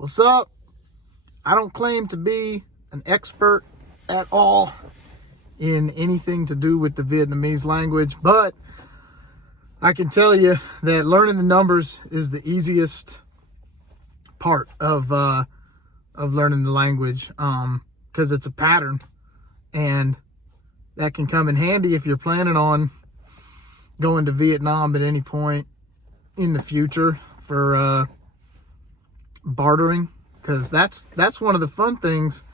What's up? I don't claim to be an expert at all in anything to do with the Vietnamese language, but I can tell you that learning the numbers is the easiest part of learning the language, because it's a pattern, and that can come in handy if you're planning on going to Vietnam at any point in the future for bartering, because that's one of the fun things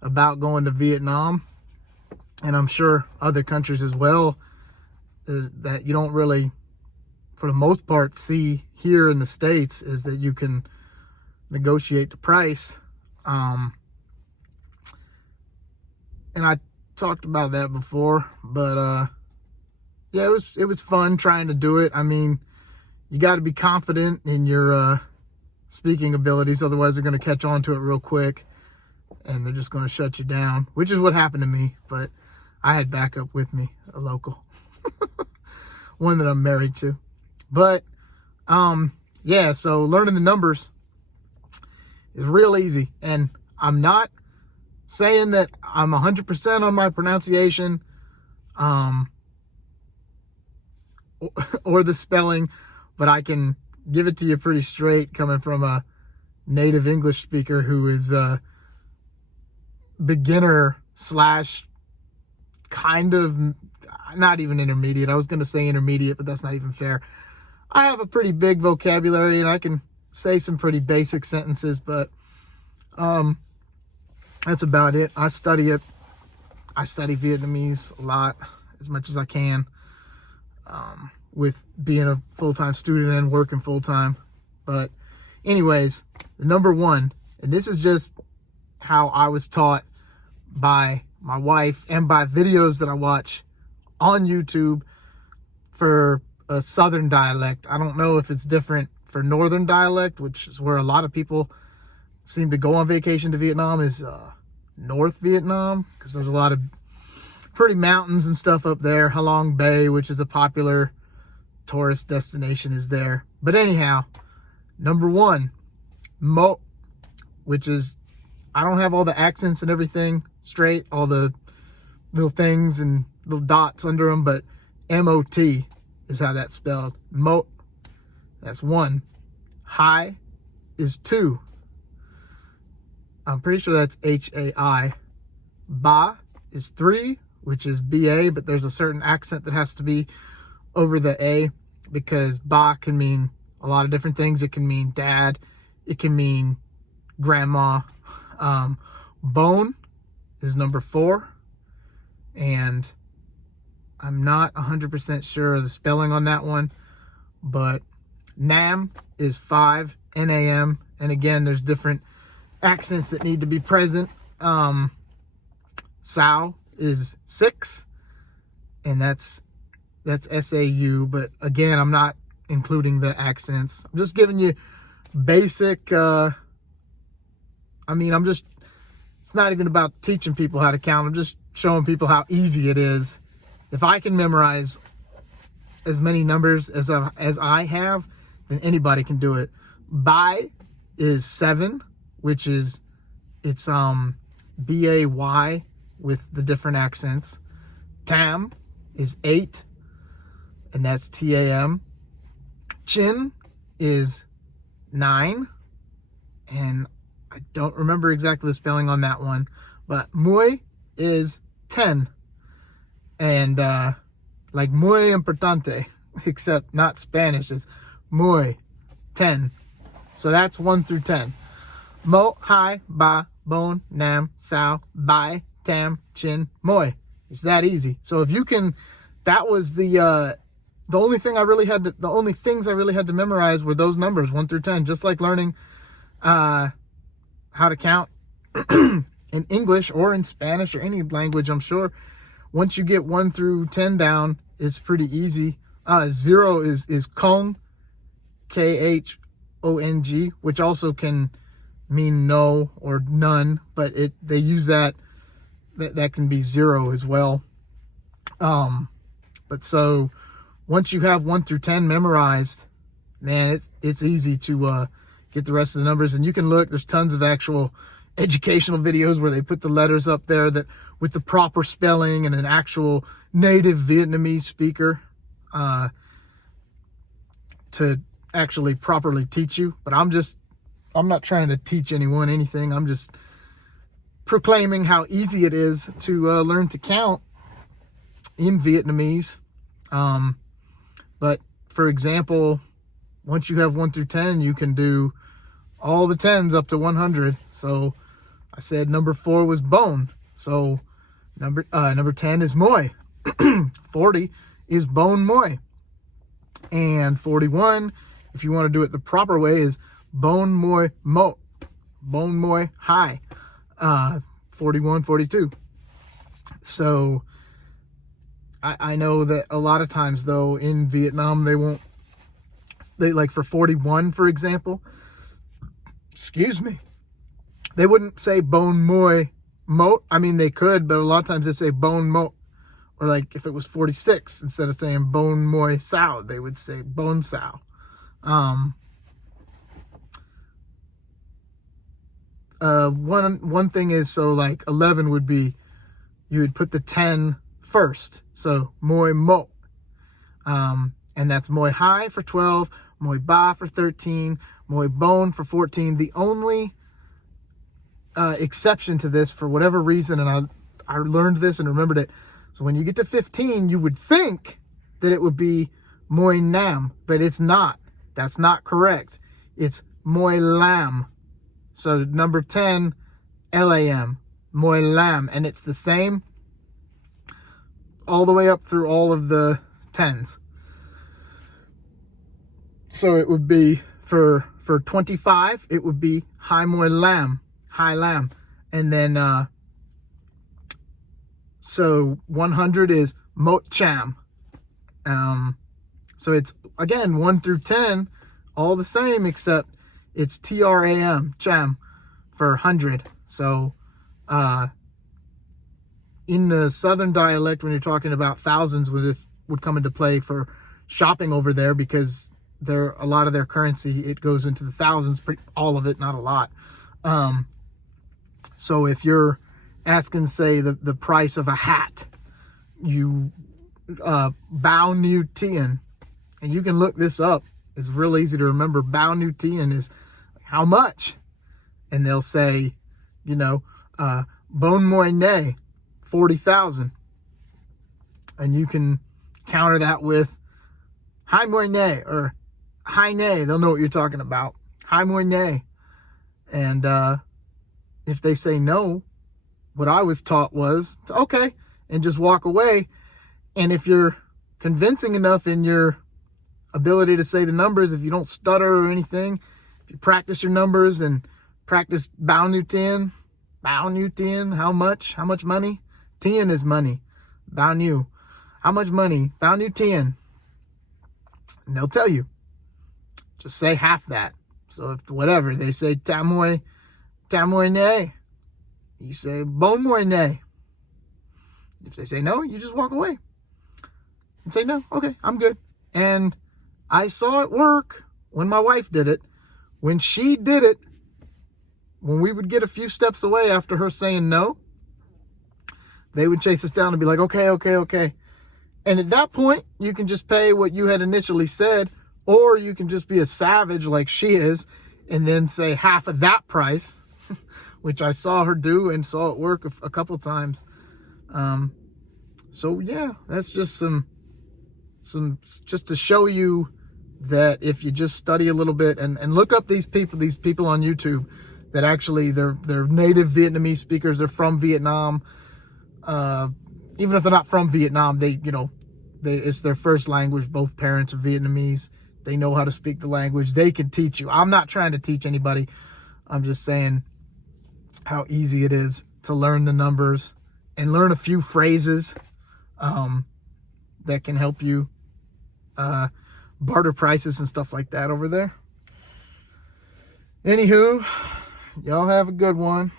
about going to Vietnam, and I'm sure other countries as well, is that you don't really, for the most part, see here in the States, is that you can negotiate the price. And I talked about that before, but yeah, it was fun trying to do it. I mean, you got to be confident in your speaking abilities, otherwise they're going to catch on to it real quick and they're just going to shut you down, which is what happened to me. But I had backup with me, a local one that I'm married to. But yeah, so learning the numbers is real easy, and I'm not saying that I'm 100% on my pronunciation or the spelling, but I can give it to you pretty straight coming from a native English speaker who is a beginner slash kind of not even intermediate. I was going to say intermediate, but that's not even fair. I have a pretty big vocabulary and I can say some pretty basic sentences, but that's about it. I study Vietnamese a lot, as much as I can, with being a full-time student and working full-time. But anyways, the number one, and this is just how I was taught by my wife and by videos that I watch on YouTube for a Southern dialect. I don't know if it's different for Northern dialect, which is where a lot of people seem to go on vacation to Vietnam, is North Vietnam, because there's a lot of pretty mountains and stuff up there. Halong Bay, which is a popular tourist destination, is there. But anyhow, number one, mo, which is, I don't have all the accents and everything straight, all the little things and little dots under them, but M-O-T is how that's spelled. Mo, that's one. Hai is two. I'm pretty sure that's H-A-I. Ba is three, which is B-A, but there's a certain accent that has to be over the A, because ba can mean a lot of different things. It can mean dad. It can mean grandma. Bone is number four, and I'm not 100% sure of the spelling on that one, but Nam is five, N-A-M, and again, there's different accents that need to be present. Sao is six, and that's S-A-U, but again, I'm not including the accents. I'm just giving you basic, it's not even about teaching people how to count. I'm just showing people how easy it is. If I can memorize as many numbers as I have, then anybody can do it. Bai is seven, which is, it's B-A-Y with the different accents. Tam is eight, and that's T-A-M. Chin is nine, and I don't remember exactly the spelling on that one, but muy is 10, and like muy importante, except not Spanish, is muy, 10. So that's 1 through 10. Mo, hai, ba, bon, nam, sao, bai, tam, chin, muy. It's that easy. So if you can, that was the only thing the only things I really had to memorize were those numbers, 1 through 10, just like learning how to count in English or in Spanish or any language. I'm sure once you get 1 through 10 down, it's pretty easy. Zero is Kong, K-H-O-N-G, which also can mean no or none, but they use that can be zero as well. But so once you have 1 through 10 memorized, man, it's easy to get the rest of the numbers. And you can look, there's tons of actual educational videos where they put the letters up there that with the proper spelling and an actual native Vietnamese speaker to actually properly teach you. But I'm not trying to teach anyone anything. I'm just proclaiming how easy it is to learn to count in Vietnamese. But for example, once you have 1 through 10, you can do all the 10s up to 100. So I said number 4 was bone. So number 10 is moi. 40 is bone moi. And 41, if you want to do it the proper way, is bone moi mo. Bone moi hai. 41, 42. So I know that a lot of times though in Vietnam they like for 41, for example, excuse me, they wouldn't say bone moi mo. I mean, they could, but a lot of times they say bone mo. Or like if it was 46, instead of saying bone moi sao, they would say bone sao. One thing is, so like 11 would be, you would put the 10 first. So moi mo. And that's moi hai for 12, moi ba for 13, moi bone for 14. The only exception to this, for whatever reason, and I learned this and remembered it. So when you get to 15, you would think that it would be moi nam, but it's not. That's not correct. It's moi lam. So number 10, lam, moi lam, and it's the same all the way up through all of the 10s. So it would be for 25, it would be hai moi lam, hai lam, and then so 100 is mot cham. So it's again 1 through 10, all the same, except it's tram, cham, for 100. So in the southern dialect, when you're talking about thousands, when this would come into play for shopping over there, because a lot of their currency, it goes into the thousands, all of it, not a lot. So if you're asking, say, the price of a hat, you bao nu tien, and you can look this up. It's real easy to remember. Bao nu tien is how much, and they'll say, bon moi ne, 40,000, and you can counter that with hai moi ne or hai ne. They'll know what you're talking about. Hai moi ne, and if they say no, what I was taught was, okay, and just walk away. And if you're convincing enough in your ability to say the numbers, if you don't stutter or anything, if you practice your numbers and practice bao nu tien, how much money? Tien is money. Bao nu, how much money? Bao nu tien. And they'll tell you, just say half that. So if whatever, they say tam moi ne, you say bon moi ne. If they say no, you just walk away and say no. Okay, I'm good. And I saw it work when my wife did it. When she did it, when we would get a few steps away after her saying no, they would chase us down and be like, okay. And at that point, you can just pay what you had initially said, or you can just be a savage like she is and then say half of that price, which I saw her do and saw it work a couple times. So yeah, that's just some just to show you that if you just study a little bit and look up these people on YouTube that actually they're native Vietnamese speakers, they're from Vietnam. Even if they're not from Vietnam, it's their first language. Both parents are Vietnamese. They know how to speak the language. They can teach you. I'm not trying to teach anybody. I'm just saying how easy it is to learn the numbers and learn a few phrases that can help you barter prices and stuff like that over there. Anywho, y'all have a good one.